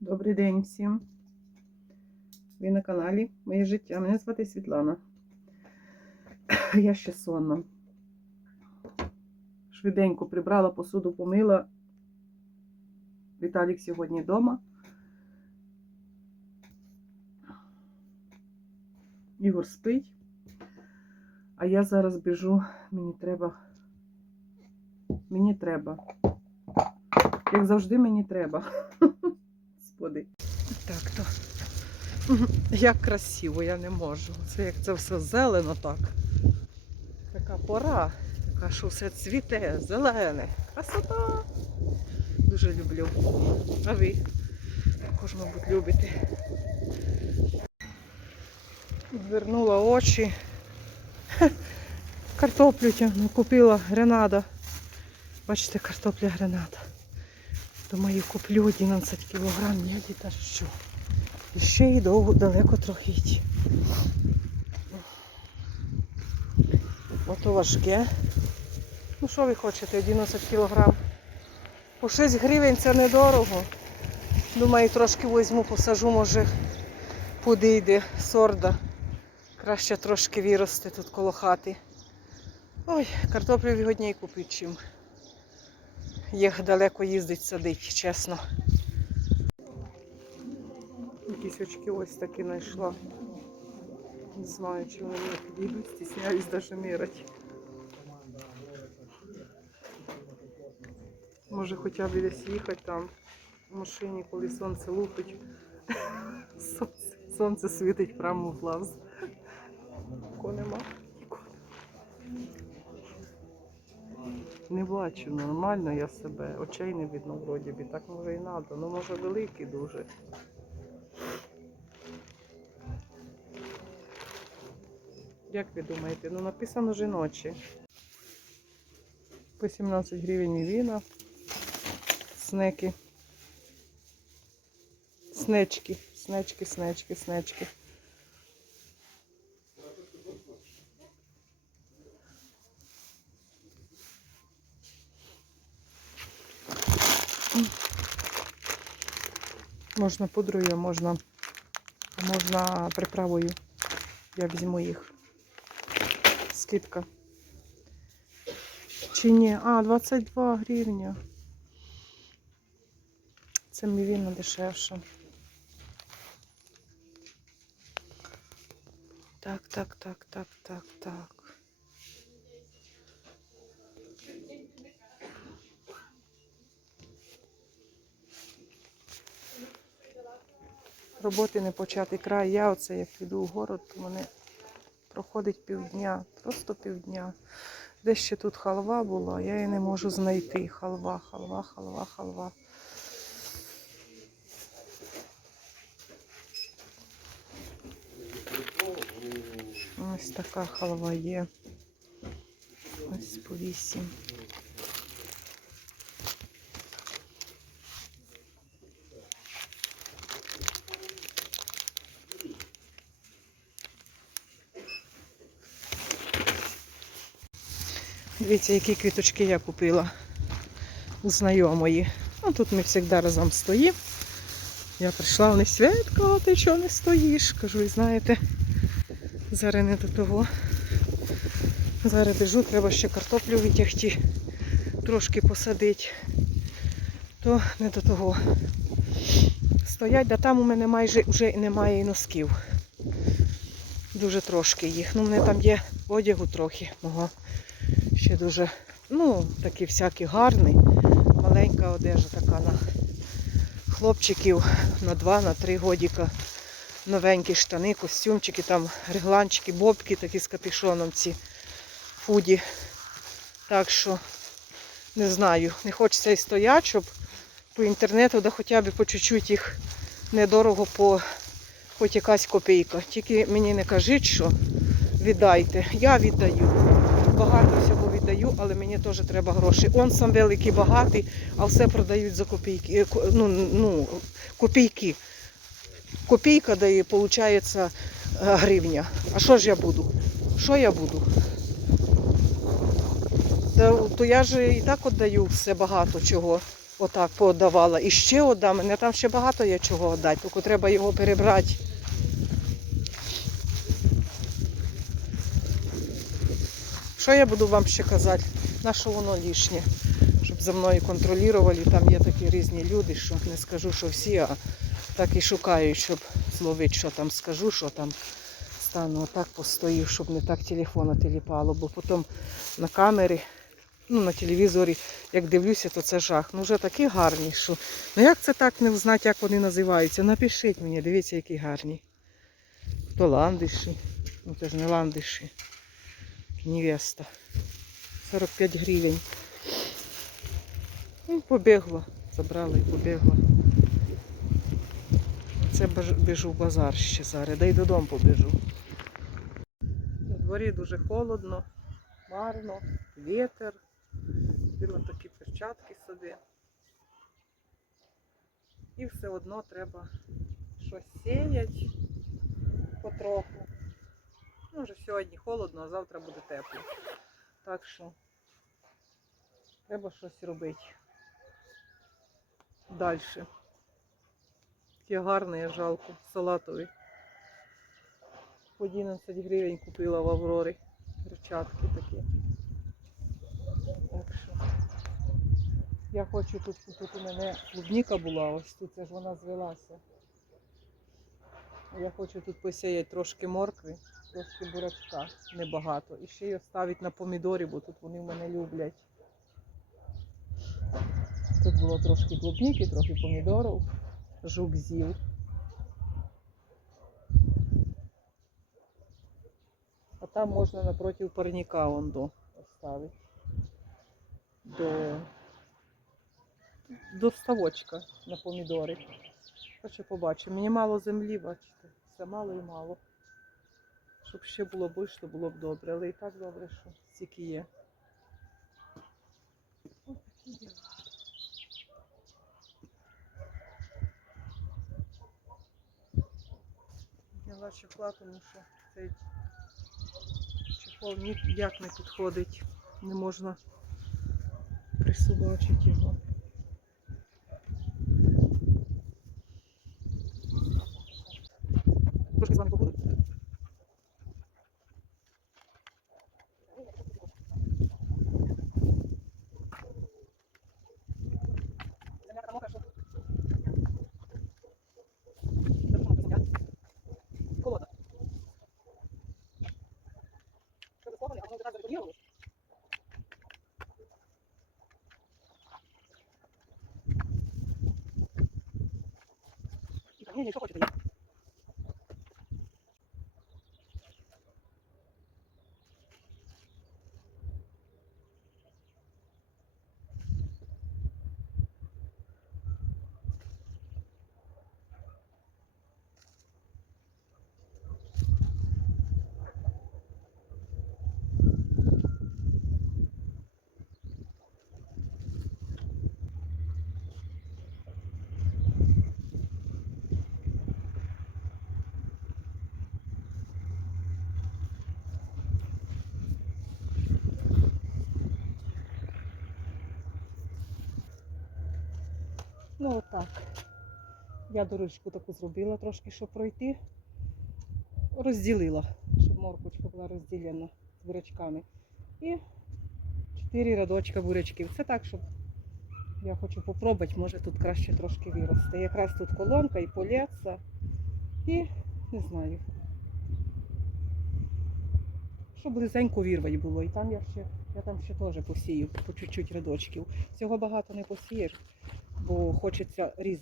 Добрий день всім. Ви на каналі Моє життя. Мене звати Світлана. Я ще сонна. Швиденько прибрала посуду, помила. Віталік сьогодні вдома. Ігор спить. А я зараз біжу. Мені треба. Мені треба. Як завжди, мені треба. Господи. Так, то. Як красиво, я не можу. Це як це все зелено так. Така пора, така, що все цвіте, зелене. Красота. Дуже люблю. А ви також, мабуть, любите. Звернула очі. Картоплю тягну, купила гренада. Бачите, картопля гренада. Думаю, куплю 11 кілограм, ні, та що. І ще й довго далеко трохи йти. Ото важке. Ну що ви хочете, 11 кілограм? По 6 гривень це недорого. Думаю, трошки візьму, посажу, може, подійде сорда. Краще трошки виросте тут коло хати. Ой, картоплю вигодніше купити чим. Їх далеко їздить садить, чесно. Якісь очки ось такі знайшла. Не знаю, чи вони підійдуть, стісняюсь навіть міряти. Може хоча б десь їхати там в машині, коли сонце лупить. Сонце, сонце світить прямо в глаз. Нікого нема. Не бачу нормально я себе. Очей не видно вроді би. Так може і треба. Ну може великий дуже. Як ви думаєте? Ну написано жіночі. По 17 гривень віна. Снеки. Снечки, снечки, снечки, снечки. Можна пудрою, можна, можна приправою. Я візьму їх. Скидка. Чи ні? А, 22 гривня. Це мівіна дешевше. Так, так, так, так, так, так. Роботи не почати край. Я оце як піду в город, то мене проходить півдня, просто півдня. Десь ще тут халва була, я її не можу знайти. Халва, халва, халва, халва. Ось така халва є. Ось по вісім. Дивіться, які квіточки я купила у знайомої. Ну, тут ми завжди разом стоїмо. Я прийшла, вони Святка, ти чого не стоїш? Кажу, і знаєте, зараз не до того. Зараз біжу, треба ще картоплю витягти, трошки посадити. То не до того. Стоять, да там у мене майже вже немає і носків. Дуже трошки їх. Ну, мене там є одягу трохи мого ще дуже, ну, такий всякий гарний. Маленька одежа така на хлопчиків на 2 на 3 годіка. Новенькі штани, костюмчики, там регланчики, бобки такі з капішоном ці худі. Так що не знаю, не хочеться і стояти, щоб по інтернету да хоча б по чуть-чуть їх недорого по хоч якась копійка. Тільки мені не кажіть, що віддайте. Я віддаю багато всього віддаю, але мені теж треба гроші. Он сам великий багатий, а все продають за копійки. Е, Ну, ну, копійки. Копійка дає, виходить, гривня. А що ж я буду? Що я буду? Та, то я ж і так віддаю все багато чого. Отак поодавала. І ще отдам. Мене там ще багато є чого віддати, тільки треба його перебрати. Що я буду вам ще казати? На що воно лишнє? Щоб за мною контролювали. Там є такі різні люди, що не скажу, що всі, а так і шукають, щоб зловити, що там скажу, що там стану отак постою, щоб не так телефона теліпало, бо потім на камері, ну на телевізорі, як дивлюся, то це жах. Ну вже такі гарні, що. Ну як це так не знати, як вони називаються? Напишіть мені, дивіться, які гарні. То ландиші. Ну це ж не ландиші. Невеста. 45 гривень. Ну, побігла. Забрала і побігла. Це біжу в базар ще зараз, да й додому побіжу. На дворі дуже холодно, марно, вітер. Беру такі перчатки собі. І все одно треба щось сіяти потроху. Ну, вже сьогодні холодно, а завтра буде тепло. Так що треба щось робити. Далі. Такі гарні, жалко, салатові. По 11 гривень купила в Аврорі. Перчатки такі. Так що. Я хочу тут, тут у мене клубніка була, ось тут ж вона звелася. Я хочу тут посіяти трошки моркви, трошки бурячка, небагато. І ще й оставити на помідорі, бо тут вони в мене люблять. Тут було трошки клубніки, трохи помідорів, жук з'їв. А там можна напротив парніка он до поставити. До, до ставочка на помідори. Хоче побачимо. Мені мало землі, бачите. Все мало і мало. Щоб ще було більше, то було б добре. Але і так добре, що стільки є. Ось такі діла. Тому що цей чехол ніяк не підходить. Не можна присобачити його. Трошки з вами побуду. Земля така мокра, що- Де вона земля? Холодна. Що ви слухали, а воно так зарегулювалось? Ні, ні, що хочете, я. Ну отак. Я дорожку таку зробила трошки, щоб пройти. Розділила, щоб моркочка була розділена з бурячками. І чотири рядочка бурячків. Це так, щоб я хочу попробувати, може тут краще трошки виросте. Якраз тут колонка і полється. І не знаю. Щоб близенько вірвать було. І там я ще, я там ще теж посію по чуть-чуть рядочків. Цього багато не посієш, бо хочеться різ.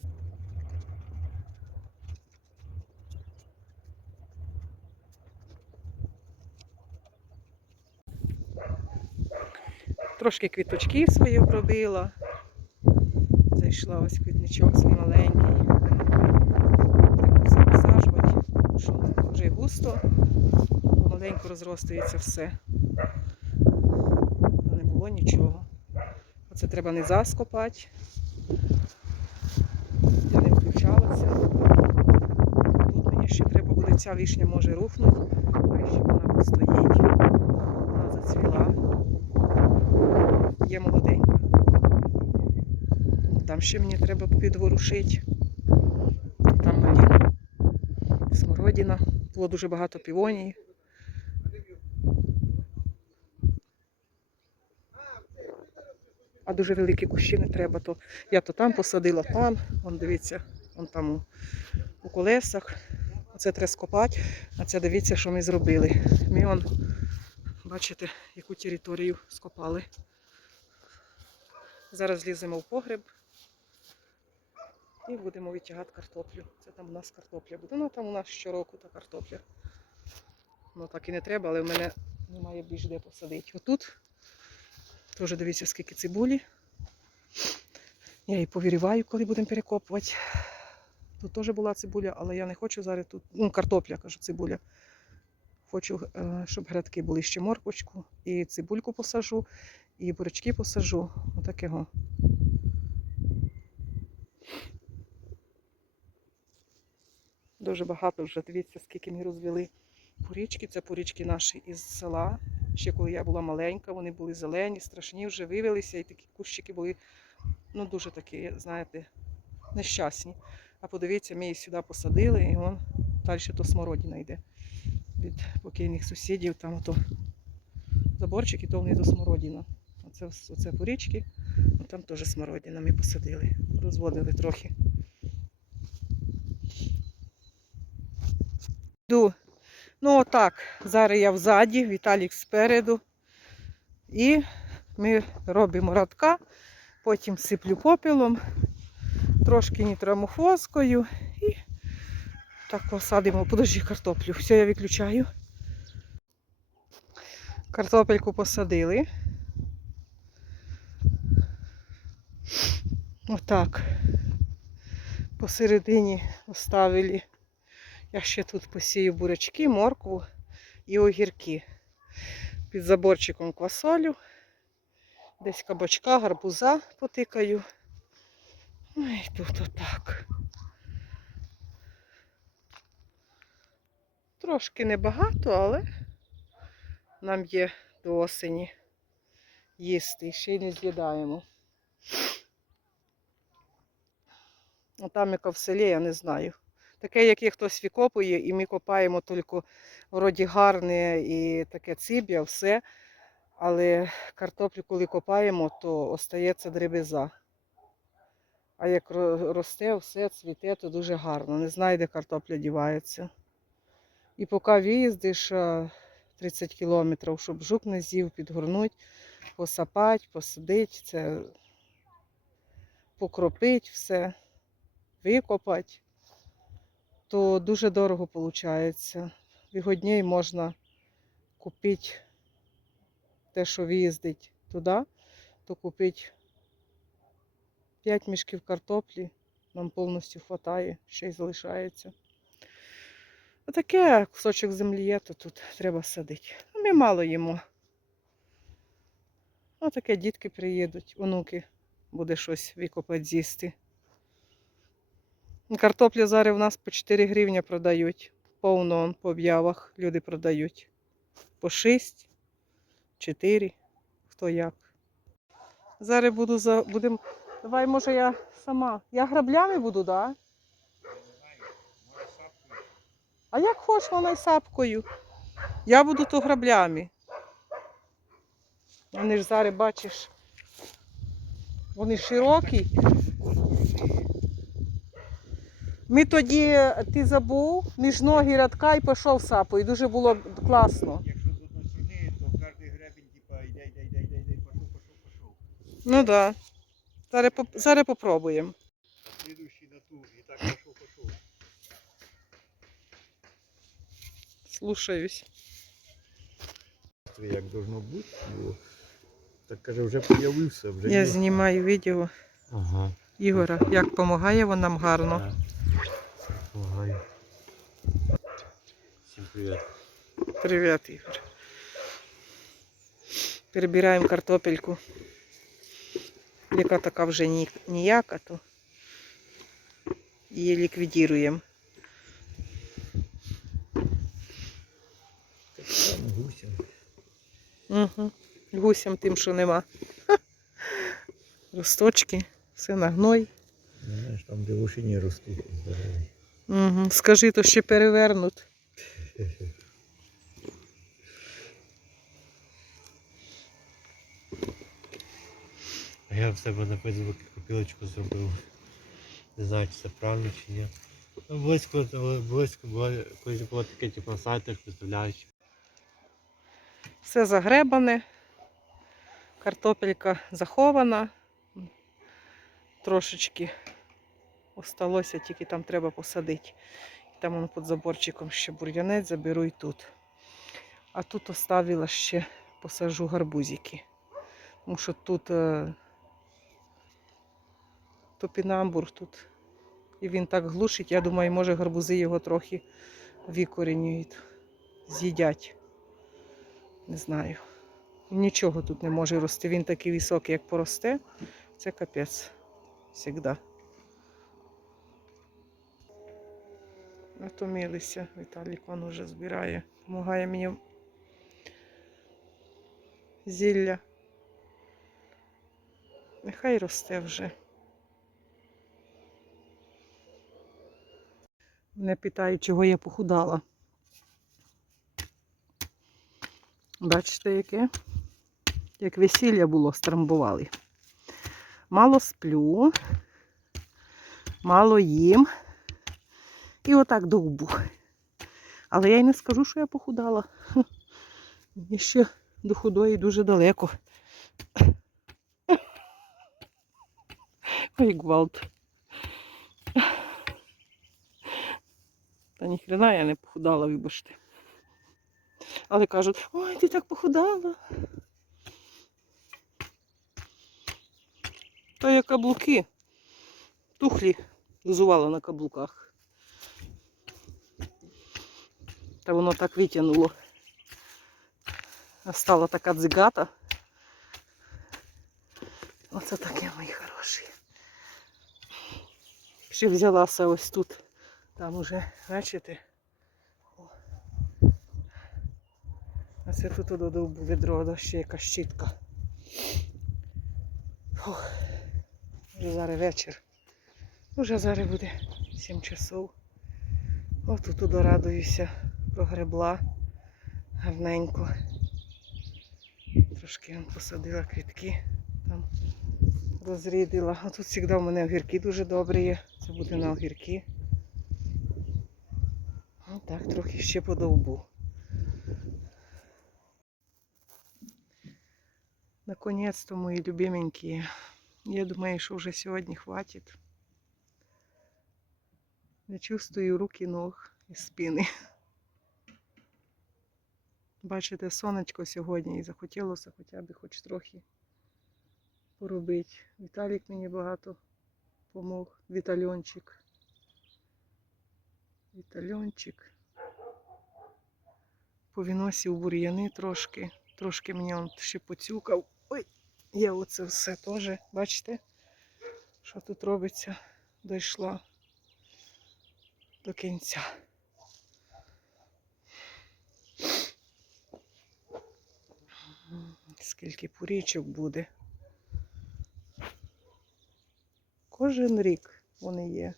Трошки квіточки свої обробила. Зайшла ось квітничок свій маленький. Треба висаджувати, що вже густо, маленько розростається все. Не було нічого. Оце треба не заскопати. Я не включалася. Тут мені ще треба буде ця вишня може рухнути, хай ще вона постоїть. Вона зацвіла. Є молоденька. там ще мені треба підворушити. Там маліна, смородина. Було дуже багато півонії. Дуже великі кущі не треба, то я то там посадила, там. Вон дивіться, вон там у, у колесах. Оце треба скопати, а це дивіться, що ми зробили. Ми вон, бачите, яку територію скопали. Зараз ліземо в погреб і будемо витягати картоплю. Це там у нас картопля буде. Ну там у нас щороку та картопля. Ну так і не треба, але в мене немає більш де посадити. Отут теж дивіться, скільки цибулі. Я її повіріваю, коли будемо перекопувати. Тут теж була цибуля, але я не хочу зараз тут. Ну, картопля, кажу, цибуля. Хочу, е, щоб грядки були ще морквочку, і цибульку посажу, і бурячки посажу. Отакого. Дуже багато вже дивіться, скільки ми розвели порічки. Це порічки наші із села. Ще коли я була маленька, вони були зелені, страшні, вже вивелися, і такі кущики були ну, дуже такі, знаєте, нещасні. А подивіться, ми її сюди посадили, і вон далі то смородина йде від покійних сусідів. Там ото заборчик, і то внизу смородина. Оце, оце порічки, там теж смородина ми посадили, розводили трохи. Отак, зараз я взаді, Віталік спереду. І ми робимо радка, потім сиплю попелом, трошки нітрамофоскою і так посадимо, подожди картоплю. Все, я виключаю. Картопельку посадили. Отак. Посередині оставили. Я ще тут посію бурячки, моркву і огірки. Під заборчиком квасолю. Десь кабачка, гарбуза потикаю. Ну і тут отак. Трошки небагато, але нам є до осені їсти. І ще й не з'їдаємо. А там, яка в селі, я не знаю. Таке, яке хтось викопує, і ми копаємо тільки вроді гарне і таке циб'я, все. Але картоплю, коли копаємо, то остається дребеза. А як росте, все цвіте, то дуже гарно. Не знаю, де картопля дівається. І поки виїздиш 30 кілометрів, щоб жук не з'їв, підгорнуть, посапати, посадити, це покропити все, викопати, то дуже дорого виходить. Вигодній можна купити те, що виїздить туди, то купити 5 мішків картоплі, нам повністю вистачає, ще й залишається. Отаке кусочок землі є, то тут треба садити. А Ми мало їмо. Отаке дітки приїдуть, онуки буде щось викопати з'їсти. Картопля зараз у нас по 4 гривні продають. Повно по об'явах люди продають. По 6, 4, хто як. Зараз буду за. Будем... Давай, може, я сама. Я граблями буду, так? Да? А як хочеш, вона й сапкою. Я буду то граблями. Вони ж зараз бачиш. Вони широкі. Ми тоді, ти забув, між ноги рядка і пішов сапою. Дуже було класно. Якщо з одної сторони, то кожен гребінь, типа, йде, йде, йде, йде, йде, пішов, пішов, пішов. Ну так. Да. Зараз, поп- зараз попробуємо. Слідуючий на ту, і так пішов, пішов. Слушаюсь. Як должно бути, бо так каже, вже появився, вже Я є. знімаю відео Ага. Ігора, як допомагає він нам гарно. Помагаю. Всім привіт. Привіт, Ігор. Перебираємо картопельку. Яка така вже ніяка, то її ліквідуємо. Гусям. Угу. Гусям тим, що нема. Росточки, Все на гной. Знаєш, там, де вушині ростуть. Угу. Скажи, то ще перевернуть. А я в себе на Фейсбуці копілочку зробив. Не знаю, чи це правильно чи ні. Ну, близько, близько було, колись було таке, типу, на сайтах виставляють. Все загребане. Картопелька захована. Трошечки осталося, тільки там треба посадити. Там он під заборчиком ще бур'янець заберу і тут. А тут оставила ще посажу гарбузики. Тому що тут е, топінамбур тут. І він так глушить, я думаю, може гарбузи його трохи викорінюють, з'їдять. Не знаю. Нічого тут не може рости. Він такий високий, як поросте. Це капець. Всегда. Натомилися. Віталік вон уже збирає. Помагає мені зілля. Нехай росте вже. Мене питають, чого я похудала. Бачите, яке? Як весілля було, страмбували. Мало сплю, мало їм. І отак довбу. Але я й не скажу, що я похудала. Мені ще до худої дуже далеко. Ой, гвалт. Та ніхрена я не похудала, вибачте. Але кажуть, ой, ти так похудала. То я каблуки. Тухлі взувала на каблуках. Та воно так витягнуло. Стала така дзигата. Оце таке, мої хороші. Ще взялася ось тут. Там уже, бачите? А це тут додовбу відро, ще яка щітка. Фух. Вже зараз вечір. Уже зараз буде 7 часов. Отут дорадуюся, прогребла гарненько. Трошки посадила квітки, там розрідила. А тут завжди в мене огірки дуже добрі є. Це буде на огірки. Отак, трохи ще подовбу. Наконец-то, мої любименькі. Я думаю, що вже сьогодні хватить. Я чувствую руки ног і спини. Бачите, сонечко сьогодні і захотілося хоча б хоч трохи поробити. Віталік мені багато помог. Вітальончик. Вітальончик. Повіносив бур'яни трошки. Трошки мені он ще поцюкав. Ой, я оце все теж, бачите, що тут робиться, дійшла до кінця. Скільки порічок буде. Кожен рік вони є.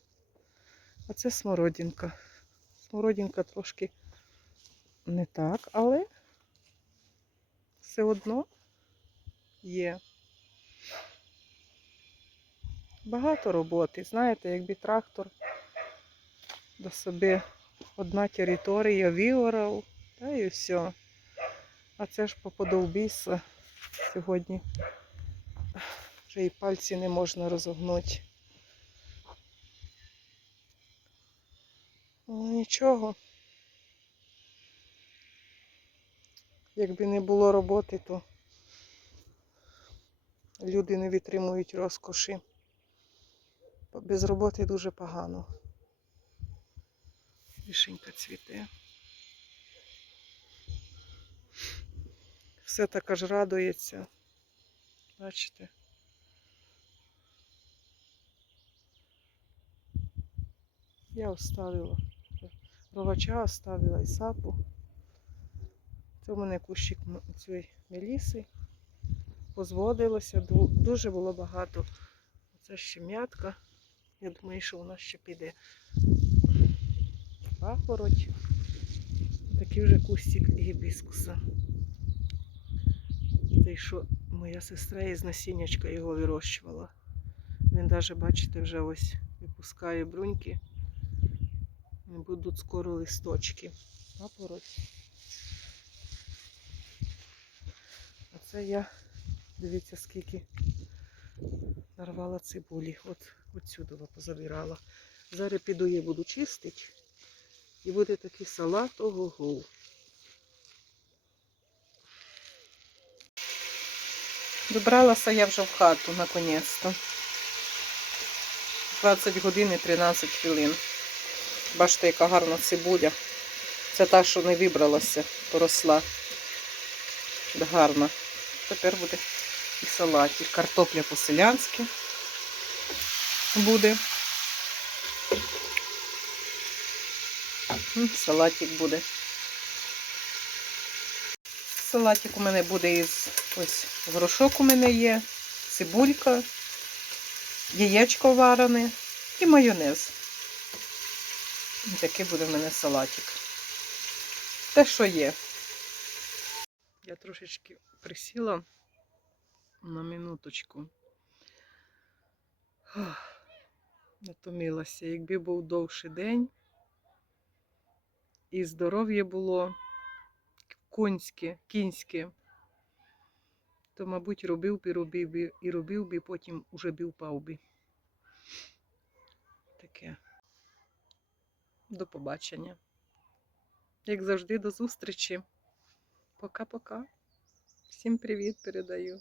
А це смородинка. Смородинка трошки не так, але все одно є. Багато роботи. Знаєте, якби трактор до себе одна територія віорав, та і все. А це ж по подовбіса сьогодні. Вже і пальці не можна розогнути. Ну, нічого. Якби не було роботи, то люди не витримують розкоші. Без роботи дуже погано. Вишенька цвіте. Все так аж радується. Бачите? Я оставила. Ровача оставила і сапу. Це у мене кущик цієї меліси. Позводилося, дуже було багато Це ще м'ятка. Я думаю, що вона ще піде. Папороть. Такий вже кустик гібіскуса. Той, що моя сестра із насіннячка його вирощувала. Він навіть, бачите, вже ось випускає бруньки. І будуть скоро листочки. Папороть. А це я, дивіться, скільки нарвала цибулі. От отсюди позабирала. Зараз піду я буду чистити. І буде такий салат ого-го. Добралася я вже в хату наконець-то. 20 годин і 13 хвилин. Бачите, яка гарна цибуля. Це та, що не вибралася, поросла. Гарна. Тепер буде і салатик. Картопля по-селянськи буде. Салатик буде. Салатик у мене буде із ось горошок у мене є, цибулька, яєчко варене і майонез. Такий буде в мене салатик. Те, що є. Я трошечки присіла на минуточку. Натомилася. Якби був довший день, і здоров'я було конське, кінське, то, мабуть, робив би, робив би і робив би, потім уже б впав би. Таке. До побачення. Як завжди, до зустрічі. Пока-пока. Всім привіт передаю.